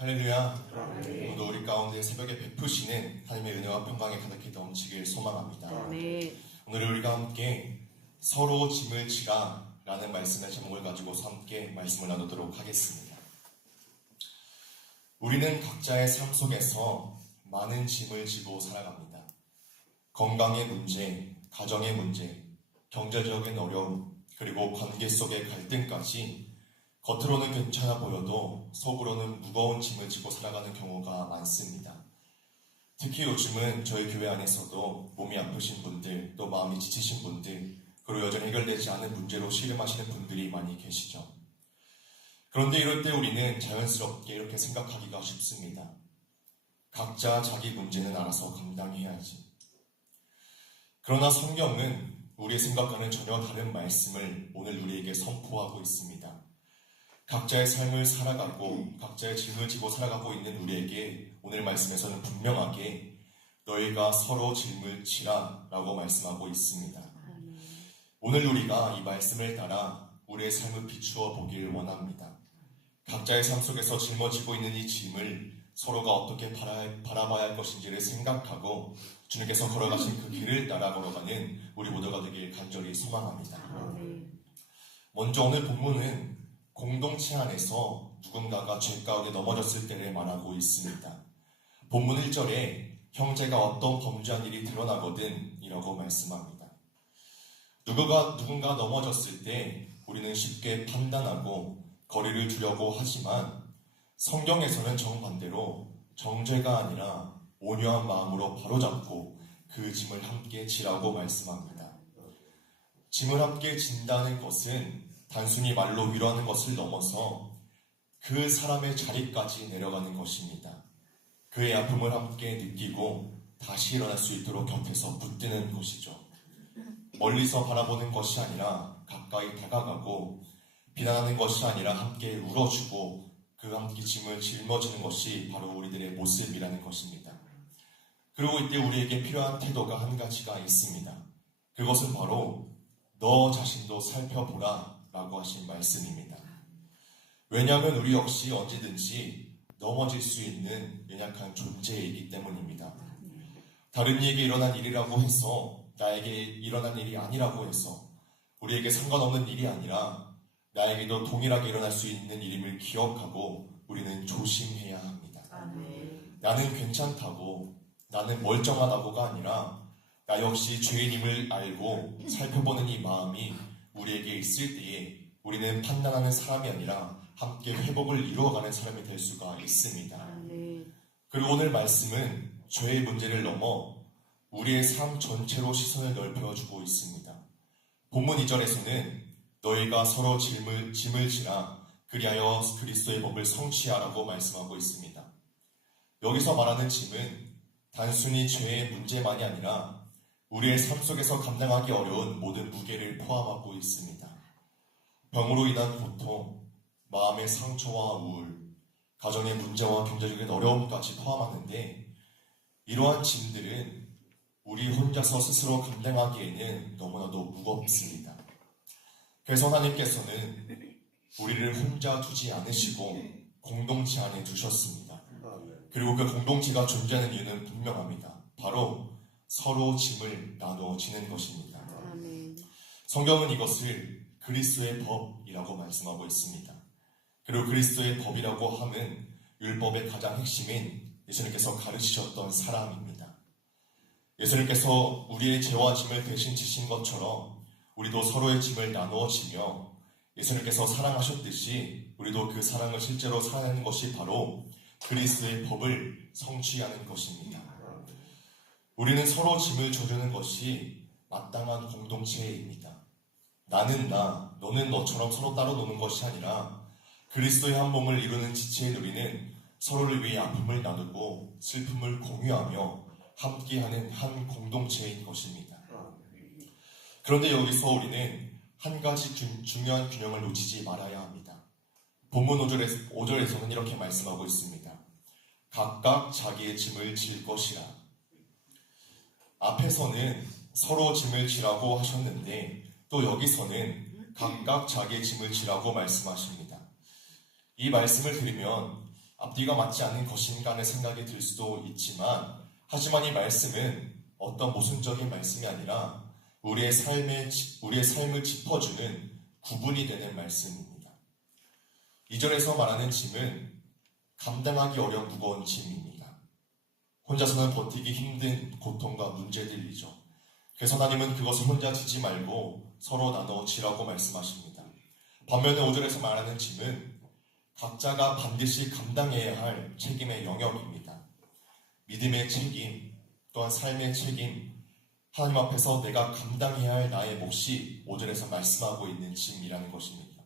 할렐루야. 오늘도 우리 가운데 새벽에 베푸시는 하나님의 은혜와 평강에 가득히 넘치길 소망합니다. 오늘 우리가 함께 서로 짐을 지라 라는 말씀의 제목을 가지고서 함께 말씀을 나누도록 하겠습니다. 우리는 각자의 삶 속에서 많은 짐을 지고 살아갑니다. 건강의 문제, 가정의 문제, 경제적인 어려움, 그리고 관계 속의 갈등까지 겉으로는 괜찮아 보여도 속으로는 무거운 짐을 지고 살아가는 경우가 많습니다. 특히 요즘은 저희 교회 안에서도 몸이 아프신 분들, 또 마음이 지치신 분들, 그리고 여전히 해결되지 않은 문제로 씨름하시는 분들이 많이 계시죠. 그런데 이럴 때 우리는 자연스럽게 이렇게 생각하기가 쉽습니다. 각자 자기 문제는 알아서 감당해야지. 그러나 성경은 우리의 생각과는 전혀 다른 말씀을 오늘 우리에게 선포하고 있습니다. 각자의 삶을 살아가고 각자의 짐을 지고 살아가고 있는 우리에게 오늘 말씀에서는 분명하게 너희가 서로 짐을 지라 라고 말씀하고 있습니다. 오늘 우리가 이 말씀을 따라 우리의 삶을 비추어 보길 원합니다. 각자의 삶 속에서 짊어지고 있는 이 짐을 서로가 어떻게 바라봐야 할 것인지를 생각하고 주님께서 걸어가신 그 길을 따라 걸어가는 우리 모두가 되길 간절히 소망합니다. 먼저 오늘 본문은 공동체 안에서 누군가가 죄 가운데 넘어졌을 때를 말하고 있습니다. 본문 1절에 형제가 어떤 범죄한 일이 드러나거든 이라고 말씀합니다. 누군가 넘어졌을 때 우리는 쉽게 판단하고 거리를 두려고 하지만 성경에서는 정반대로 정죄가 아니라 온유한 마음으로 바로잡고 그 짐을 함께 지라고 말씀합니다. 짐을 함께 진다는 것은 단순히 말로 위로하는 것을 넘어서 그 사람의 자리까지 내려가는 것입니다. 그의 아픔을 함께 느끼고 다시 일어날 수 있도록 곁에서 붙드는 것이죠. 멀리서 바라보는 것이 아니라 가까이 다가가고 비난하는 것이 아니라 함께 울어주고 그 함께 짐을 짊어지는 것이 바로 우리들의 모습이라는 것입니다. 그리고 이때 우리에게 필요한 태도가 한 가지가 있습니다. 그것은 바로 너 자신도 살펴보라 라고 하신 말씀입니다. 왜냐하면 우리 역시 언제든지 넘어질 수 있는 연약한 존재이기 때문입니다. 다른 이에게 일어난 일이라고 해서 나에게 일어난 일이 아니라고 해서 우리에게 상관없는 일이 아니라 나에게도 동일하게 일어날 수 있는 일임을 기억하고 우리는 조심해야 합니다. 나는 괜찮다고, 나는 멀쩡하다고가 아니라 나 역시 죄인임을 알고 살펴보는 이 마음이 우리에게 있을 때에 우리는 판단하는 사람이 아니라 함께 회복을 이루어가는 사람이 될 수가 있습니다. 그리고 오늘 말씀은 죄의 문제를 넘어 우리의 삶 전체로 시선을 넓혀주고 있습니다. 본문 2절에서는 너희가 서로 짐을 지라 그리하여 그리스도의 법을 성취하라고 말씀하고 있습니다. 여기서 말하는 짐은 단순히 죄의 문제만이 아니라 우리의 삶 속에서 감당하기 어려운 모든 무게를 포함하고 있습니다. 병으로 인한 고통, 마음의 상처와 우울, 가정의 문제와 경제적인 어려움까지 포함하는데 이러한 짐들은 우리 혼자서 스스로 감당하기에는 너무나도 무겁습니다. 그래서 하나님께서는 우리를 혼자 두지 않으시고 공동체 안에 두셨습니다. 그리고 그 공동체가 존재하는 이유는 분명합니다. 바로 서로 짐을 나누어 지는 것입니다. 성경은 이것을 그리스도의 법이라고 말씀하고 있습니다. 그리고 그리스도의 법이라고 함은 율법의 가장 핵심인 예수님께서 가르치셨던 사랑입니다. 예수님께서 우리의 죄와 짐을 대신 지신 것처럼 우리도 서로의 짐을 나누어 지며 예수님께서 사랑하셨듯이 우리도 그 사랑을 실제로 사랑하는 것이 바로 그리스도의 법을 성취하는 것입니다. 우리는 서로 짐을 져주는 것이 마땅한 공동체입니다. 나는 나, 너는 너처럼 서로 따로 노는 것이 아니라 그리스도의 한 몸을 이루는 지체인 우리는 서로를 위해 아픔을 나누고 슬픔을 공유하며 함께하는 한 공동체인 것입니다. 그런데 여기서 우리는 한 가지 중요한 균형을 놓치지 말아야 합니다. 본문 5절에서는 이렇게 말씀하고 있습니다. 각각 자기의 짐을 질 것이라. 앞에서는 서로 짐을 지라고 하셨는데 또 여기서는 각각 자기의 짐을 지라고 말씀하십니다. 이 말씀을 들으면 앞뒤가 맞지 않는 것인가 하는 생각이 들 수도 있지만, 하지만 이 말씀은 어떤 모순적인 말씀이 아니라 우리의 삶을 짚어주는 구분이 되는 말씀입니다. 2절에서 말하는 짐은 감당하기 어려운 무거운 짐입니다. 혼자서는 버티기 힘든 고통과 문제들이죠. 그래서 하나님은 그것을 혼자 지지 말고 서로 나눠 지라고 말씀하십니다. 반면에 5절에서 말하는 짐은 각자가 반드시 감당해야 할 책임의 영역입니다. 믿음의 책임, 또한 삶의 책임, 하나님 앞에서 내가 감당해야 할 나의 몫이 5절에서 말씀하고 있는 짐이라는 것입니다.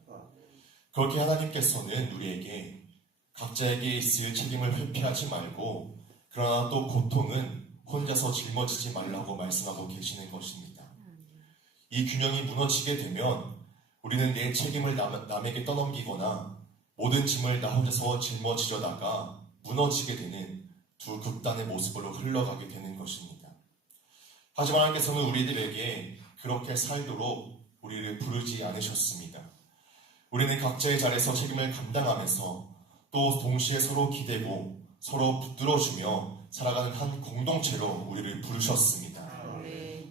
그렇게 하나님께서는 우리에게 각자에게 있을 책임을 회피하지 말고, 그러나 또 고통은 혼자서 짊어지지 말라고 말씀하고 계시는 것입니다. 이 균형이 무너지게 되면 우리는 내 책임을 남에게 떠넘기거나 모든 짐을 나 혼자서 짊어지려다가 무너지게 되는 두 극단의 모습으로 흘러가게 되는 것입니다. 하지만 하나님께서는 우리들에게 그렇게 살도록 우리를 부르지 않으셨습니다. 우리는 각자의 자리에서 책임을 감당하면서 또 동시에 서로 기대고 서로 붙들어주며 살아가는 한 공동체로 우리를 부르셨습니다.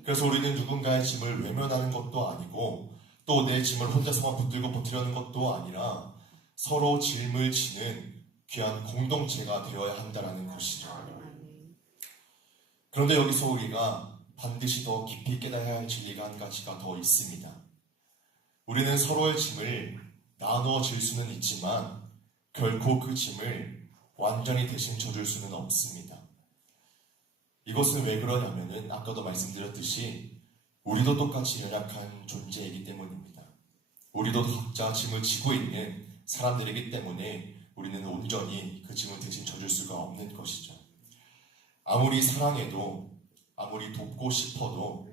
그래서 우리는 누군가의 짐을 외면하는 것도 아니고 또 내 짐을 혼자서만 붙들고 버티려는 것도 아니라 서로 짐을 지는 귀한 공동체가 되어야 한다는 것이죠. 그런데 여기서 우리가 반드시 더 깊이 깨달아야 할 진리가 한 가지가 더 있습니다. 우리는 서로의 짐을 나누어 질 수는 있지만 결코 그 짐을 완전히 대신 져줄 수는 없습니다. 이것은 왜 그러냐면은 아까도 말씀드렸듯이 우리도 똑같이 연약한 존재이기 때문입니다. 우리도 각자 짐을 지고 있는 사람들이기 때문에 우리는 온전히 그 짐을 대신 져줄 수가 없는 것이죠. 아무리 사랑해도 아무리 돕고 싶어도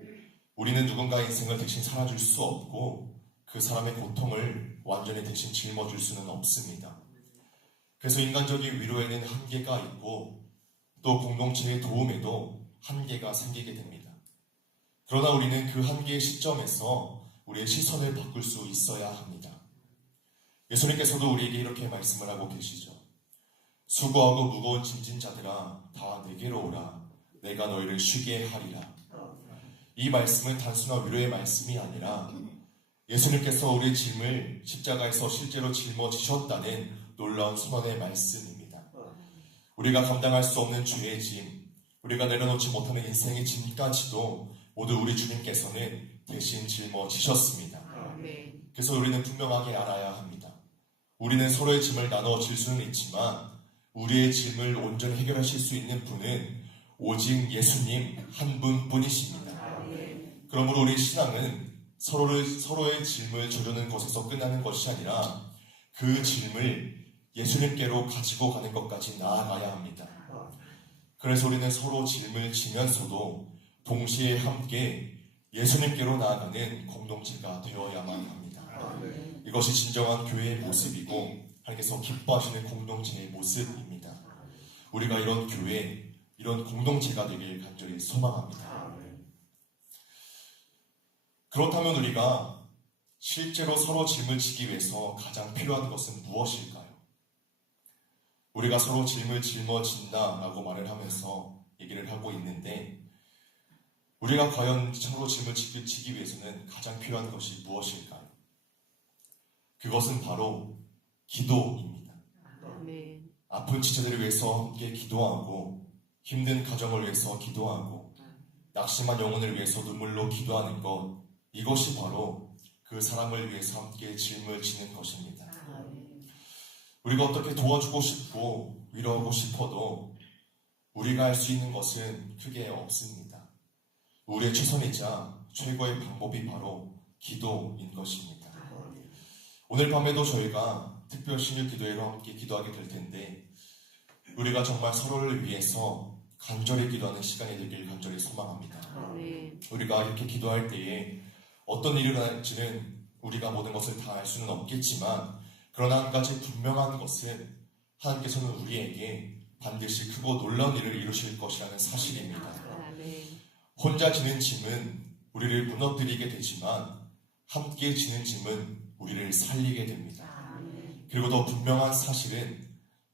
우리는 누군가의 인생을 대신 살아줄 수 없고 그 사람의 고통을 완전히 대신 짊어줄 수는 없습니다. 그래서 인간적인 위로에는 한계가 있고 또 공동체의 도움에도 한계가 생기게 됩니다. 그러나 우리는 그 한계의 시점에서 우리의 시선을 바꿀 수 있어야 합니다. 예수님께서도 우리에게 이렇게 말씀을 하고 계시죠. 수고하고 무거운 짐진 자들아 다 내게로 오라. 내가 너희를 쉬게 하리라. 이 말씀은 단순한 위로의 말씀이 아니라 예수님께서 우리의 짐을 십자가에서 실제로 짊어지셨다는 놀라운 선언의 말씀입니다. 우리가 감당할 수 없는 죄의 짐, 우리가 내려놓지 못하는 인생의 짐까지도 모두 우리 주님께서는 대신 짊어지셨습니다. 그래서 우리는 분명하게 알아야 합니다. 우리는 서로의 짐을 나눠 질 수는 있지만 우리의 짐을 온전히 해결하실 수 있는 분은 오직 예수님 한 분뿐이십니다. 그러므로 우리 신앙은 서로의 짐을 져주는 것에서 끝나는 것이 아니라 그 짐을 예수님께로 가지고 가는 것까지 나아가야 합니다. 그래서 우리는 서로 짐을 지면서도 동시에 함께 예수님께로 나아가는 공동체가 되어야만 합니다. 이것이 진정한 교회의 모습이고 하나님께서 기뻐하시는 공동체의 모습입니다. 우리가 이런 교회, 이런 공동체가 되길 간절히 소망합니다. 그렇다면 우리가 실제로 서로 짐을 지기 위해서 가장 필요한 것은 무엇일까요? 우리가 서로 짐을 짊어진다라고 말을 하면서 얘기를 하고 있는데 우리가 과연 서로 짐을 지기 위해서는 가장 필요한 것이 무엇일까요? 그것은 바로 기도입니다. 아픈 지체들을 위해서 함께 기도하고 힘든 가정을 위해서 기도하고 낙심한 영혼을 위해서 눈물로 기도하는 것, 이것이 바로 그 사람을 위해서 함께 짐을 지는 것입니다. 우리가 어떻게 도와주고 싶고 위로하고 싶어도 우리가 할 수 있는 것은 크게 없습니다. 우리의 최선이자 최고의 방법이 바로 기도인 것입니다. 오늘 밤에도 저희가 특별 신일 기도회로 함께 기도하게 될 텐데 우리가 정말 서로를 위해서 간절히 기도하는 시간이 되길 간절히 소망합니다. 우리가 이렇게 기도할 때에 어떤 일이 일어날지는 우리가 모든 것을 다 알 수는 없겠지만 그러나 한 가지 분명한 것은 하나님께서는 우리에게 반드시 크고 놀라운 일을 이루실 것이라는 사실입니다. 혼자 지는 짐은 우리를 무너뜨리게 되지만 함께 지는 짐은 우리를 살리게 됩니다. 그리고 더 분명한 사실은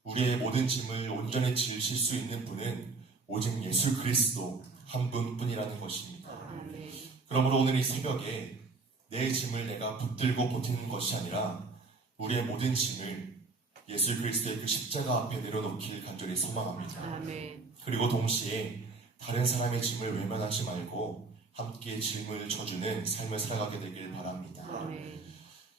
우리의 모든 짐을 온전히 지으실 수 있는 분은 오직 예수 그리스도 한 분뿐이라는 것입니다. 아멘. 그러므로 오늘 이 새벽에 내 짐을 내가 붙들고 버티는 것이 아니라 우리의 모든 짐을 예수 그리스도의 그 십자가 앞에 내려놓길 간절히 소망합니다. 아멘. 그리고 동시에 다른 사람의 짐을 외면하지 말고 함께 짐을 져주는 삶을 살아가게 되길 바랍니다. 아멘.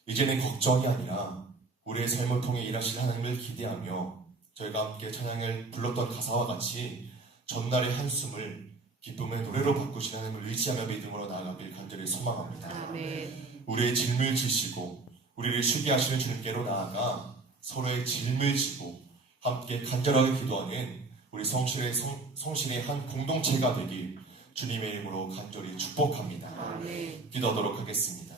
이제는 걱정이 아니라 우리의 삶을 통해 일하실 하나님을 기대하며 저희가 함께 찬양을 불렀던 가사와 같이 전날의 한숨을 기쁨의 노래로 바꾸신 하나님을 의지하며 믿음으로 나아가길 간절히 소망합니다. 아멘. 우리의 짐을 지시고 우리를 쉬게 하시는 주님께로 나아가 서로의 짐을 지고 함께 간절하게 기도하는 우리 성실의 한 공동체가 되길 주님의 이름으로 간절히 축복합니다. 아멘. 기도하도록 하겠습니다.